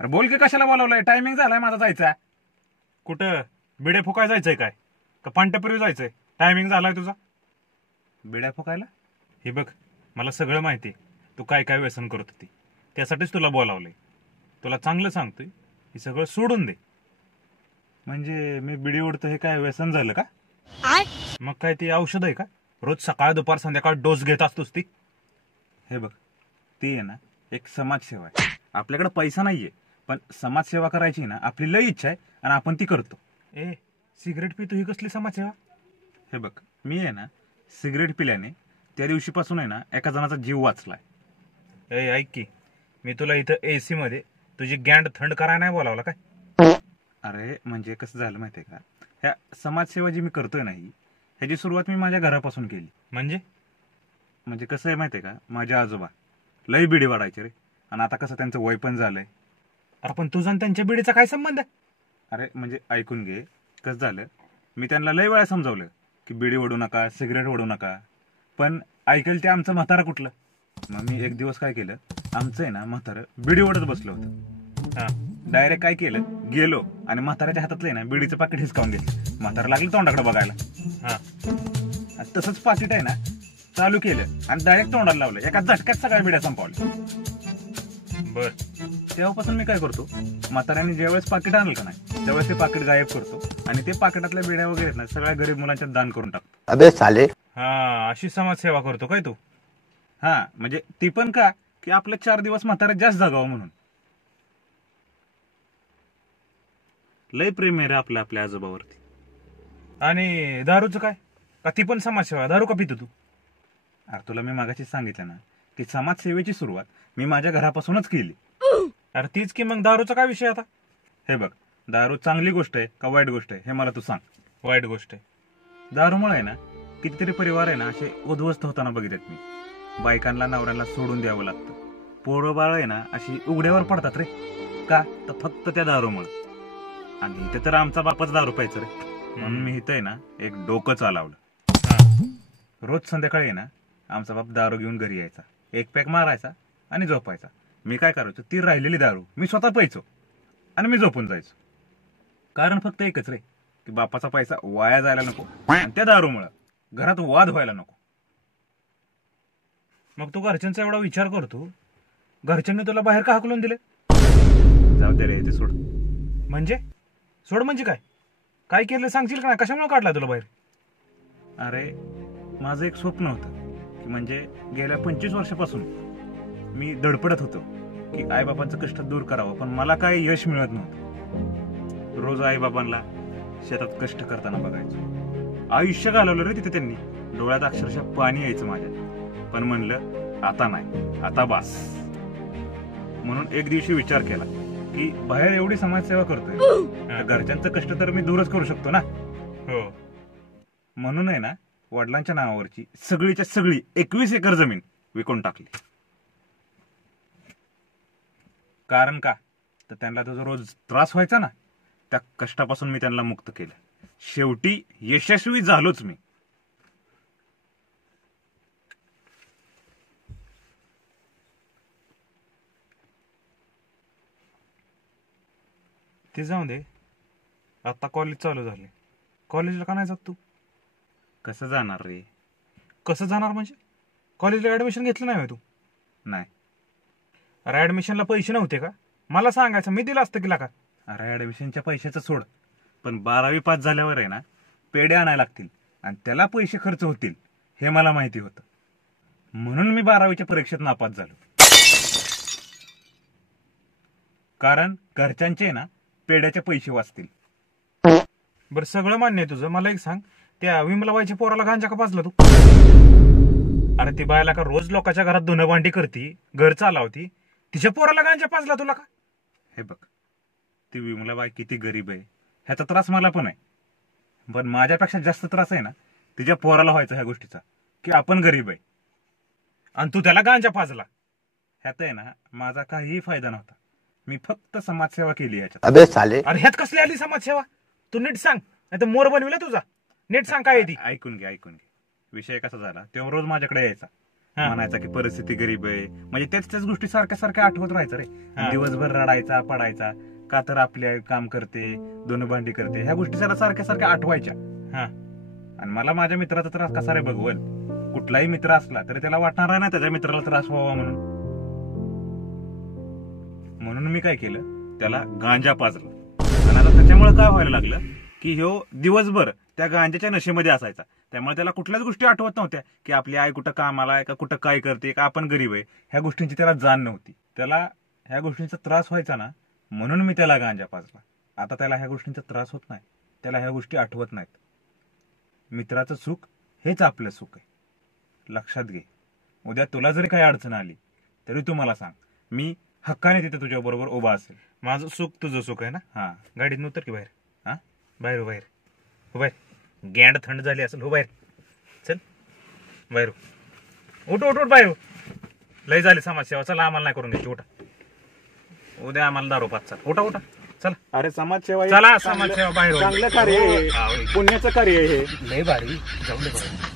अरे बोल की कशाला बोलावलंय? टायमिंग झालाय माझा जायचा. कुठं बिडे फुकाय जायचंय काय का पांट्यापूर्वी जायचंय? टायमिंग झालाय तुझा. बिड्या फुकायला? हे बघ, मला सगळं माहिती तू काय काय व्यसन करत होती, त्यासाठीच तुला बोलावलंय. तुला चांगलं सांगतोय, हे सगळं सोडून दे. म्हणजे मी बिडी उडतो हे काय व्यसन झालं का? मग काय ती औषध आहे का? रोज सकाळ दुपार संध्याकाळ डोस घेत असतोस ती? हे बघ, ती आहे ना एक समाजसेवा आहे. आपल्याकडे पैसा नाहीये, पण समाजसेवा करायची ना आपली लई इच्छा आहे आणि आपण ती करतो. ए, सिगरेट पितो ही कसली समाजसेवा? हे बघ, मी आहे ना सिगरेट पिल्याने त्या दिवशीपासून आहे ना एका जणाचा जीव वाचलाय. ए ऐक की, मी तुला इथं एसी मध्ये तुझी गँड थंड करायला नाही बोलावला काय? अरे म्हणजे कसं झालं माहितीये का, ह्या समाजसेवा जी मी करतोय नाही ह्याची सुरुवात मी माझ्या घरापासून केली. म्हणजे कसं आहे माहितीये का, माझे आजोबा लई बिडी वाढायचे रे, आणि आता कसं त्यांचं वय पण झालंय. अरे पण तुझा आणि त्यांच्या बिडीचा काय संबंध आहे? अरे म्हणजे ऐकून घे, कसं झालं, मी त्यांना लई वेळा समजावलं की बिडी ओढू नका, सिगरेट ओढू नका, पण ऐकेल ते आमचं म्हातारं कुठलं. मग मी एक दिवस काय केलं, आमचं आहे ना म्हातारं बिडी ओढत बसलं होतं. डायरेक्ट काय केलं, गेलो आणि म्हाताऱ्याच्या हातातलं ना बिडीचं पाकिट हिसकावून घेतलं. म्हातारं लागलं तोंडाकडे बघायला. तसंच पाकिट आहे ना चालू केलं आणि डायरेक्ट तोंडाला लावलं. एका झटक्यात सगळ्या बिड्या संपवल्या. बर, तेव्हापासून मी काय करतो, म्हाताऱ्याने ज्यावेळेस पाकिट आणलं का नाही त्यावेळेस ते पाकिट गायब करतो आणि ते पाकिटातल्या बिड्या वगैरे ना सगळ्या गरीब मुलांच्या दान करून टाकतो. अबे साले. अशी समाजसेवा करतो काय तू? म्हणजे ती पण का की आपलं 4 दिवस म्हाताऱ्यात जास्त जगावं म्हणून. लय प्रेम आहे रे आपल्या आपल्या आजोबावरती. आणि दारूचं काय? का ती पण समाजसेवा? दारू का पितो तू? अरे तुला मी मागाशी सांगितलं ना की समाजसेवेची सुरुवात मी माझ्या घरापासूनच केली. अरे तीच की, मग दारूचा काय विषय आता? हे बघ, दारू चांगली गोष्ट आहे का वाईट गोष्ट आहे हे मला तू सांग. वाईट गोष्ट आहे. दारूमुळे आहे ना कितीतरी परिवार आहे ना असे उद्ध्वस्त होताना बघितलेत मी. बायकांना नवऱ्यांना सोडून द्यावं लागतं. पोरं बाळ आहे ना अशी उघड्यावर पडतात रे. का तर फक्त त्या दारूमुळे. आणि इथे तर आमचा बापच दारू प्यायचं रे. म्हणून मी इथं आहे ना एक डोकं चालवलं. रोज संध्याकाळी आहे ना आमचा बाप दारू घेऊन घरी यायचा, एक पॅक मारायचा आणि झोपायचा. मी काय करायचो, ती राहिलेली दारू मी स्वतः प्यायचो आणि मी झोपून जायचो. कारण फक्त एकच रे की बापाचा पैसा वाया जायला नको आणि त्या दारूमुळे घरात वाद व्हायला नको. मग तू घरच्यांचा एवढा विचार करतो, घरच्यांनी तुला बाहेर का हाकलून दिले? जाऊ दे रे, ते सोड. म्हणजे सोड म्हणजे काय? काय केलं सांगशील का नाही? कशामुळे काढला तुला बाहेर? अरे माझं एक स्वप्न होतं की म्हणजे गेल्या 25 वर्षापासून मी धडपडत होतो की आईबाबांचं कष्ट दूर करावं, पण मला काही यश मिळत नव्हतं. रोज आईबाबांना शेतात कष्ट करताना बघायचो. आयुष्य घालवलं रे तिथे त्यांनी. डोळ्यात अक्षरशः पाणी यायचं माझ्या. पण म्हणलं आता नाही, आता बास. म्हणून एक दिवशी विचार केला की बाहेर एवढी समाजसेवा करतोय, घरच्यांचं कष्ट तर मी दूरच करू शकतो ना. हो. म्हणून आहे ना वडिलांच्या नावावरची सगळीच्या सगळी 21 एकर जमीन विकून टाकली. कारण का तर त्यांना तो जो रोज त्रास व्हायचा ना त्या कष्टापासून मी त्यांना मुक्त केलं. शेवटी यशस्वी झालोच मी. ते जाऊ दे, आता कॉलेज चालू झाले. कॉलेजला का नाही जात तू? कसं जाणार रे? कसं जाणार म्हणजे? कॉलेजला ऍडमिशन घेतलं नाही तू? नाही. अरे ऍडमिशनला पैसे नव्हते का? मला सांगायचं, मी दिलं असतं की का? अरे ऍडमिशनच्या पैशाचं सोड, पण 12वी पास झाल्यावर आहे ना पेढे आणायला लागतील आणि त्याला पैसे खर्च होतील हे मला माहिती होतं. म्हणून मी 12वीच्या परीक्षेत नापास झालो. कारण घरच्यांचे ना पेढ्याचे पैसे वाचतील. बरं सगळं मान्य आहे तुझं. मला एक सांग, त्या विमलाबाईच्या पोराला गांजा का पाजला तू? अरे ती बायला का रोज लोकांच्या घरात धुणं भांडी करती, घर चालवती, तिच्या पोराला गांजा पाजला तुला का? हे बघ, ती विमलाबाई किती गरीब आहे ह्याचा त्रास मला पण आहे, पण माझ्यापेक्षा जास्त त्रास आहे ना तिच्या पोराला व्हायचा ह्या गोष्टीचा की आपण गरीब आहे आणि तू त्याला गांजा पाजला. ह्यात आहे ना माझा काहीही फायदा नव्हता. मी फक्त समाजसेवा केली याच्यात. अबे साले. अरे ह्यात कसली आली समाजसेवा? तू नीट सांग, नाही तर मोर बनविला तुझा. नीट सांग काय ती. ऐकून घे. विषय कसा झाला, तेव्हा रोज माझ्याकडे यायचा हा. म्हणायचा की परिस्थिती गरीब आहे, म्हणजे त्याच गोष्टी सारख्या सारख्या आठवत राहायचं रे. हा. दिवसभर रडायचा पडायचा का तर आपली आई काम करते, दोन भांडी करते, ह्या गोष्टी जरा सारख्या सारख्या आठवायच्या. हा. आणि मला माझ्या मित्राचा त्रास कसा रे भगवन, कुठलाही मित्र असला तरी त्याला वाटणार आहे ना त्याच्या मित्राला त्रास व्हावा म्हणून मी काय केलं, त्याला गांजा पाजला. आणि आता त्याच्यामुळे काय व्हायला लागलं की ह्यो दिवसभर त्या गांजाच्या नशेमध्ये असायचा. त्यामुळे त्याला कुठल्याच गोष्टी आठवत नव्हत्या की आपली आई कुठं कामाला आहे का, कुठं काय करते का, आपण गरीब आहे, ह्या गोष्टींची त्याला जाण नव्हती. त्याला ह्या गोष्टींचा त्रास व्हायचा ना, म्हणून मी त्याला गांजा पाजला. आता त्याला ह्या गोष्टींचा त्रास होत नाही, त्याला ह्या गोष्टी आठवत नाहीत. मित्राचं सुख हेच आपलं सुख आहे, लक्षात घे. उद्या तुला जरी काही अडचण आली तरी तू मला सांग, मी हक्काने तिथे तुझ्या बरोबर उभा असेल. माझं सुख तुझं सुख आहे ना. हा, गाडीत नव्हतं की बाहेर. हा? बाहेर हो, बाहेर हो, बाहेर. गॅंड थंड झाली असेल, हो बाहेर. चल बाहेर हो. उठ उठ उठ बाहेर हो. लय झाली समाजसेवा, चला आम्हाला नाही करून द्यायची. उठा, उद्या आम्हाला दारू पाच. चला उठा उठा चला. अरे समाजसेवा चला समाजसेवा बाहेर हो. चांगलं कार्य आहे, हा, होय. पुण्याचं कार्य आहे हे. लय भारी जाऊन दे बरं.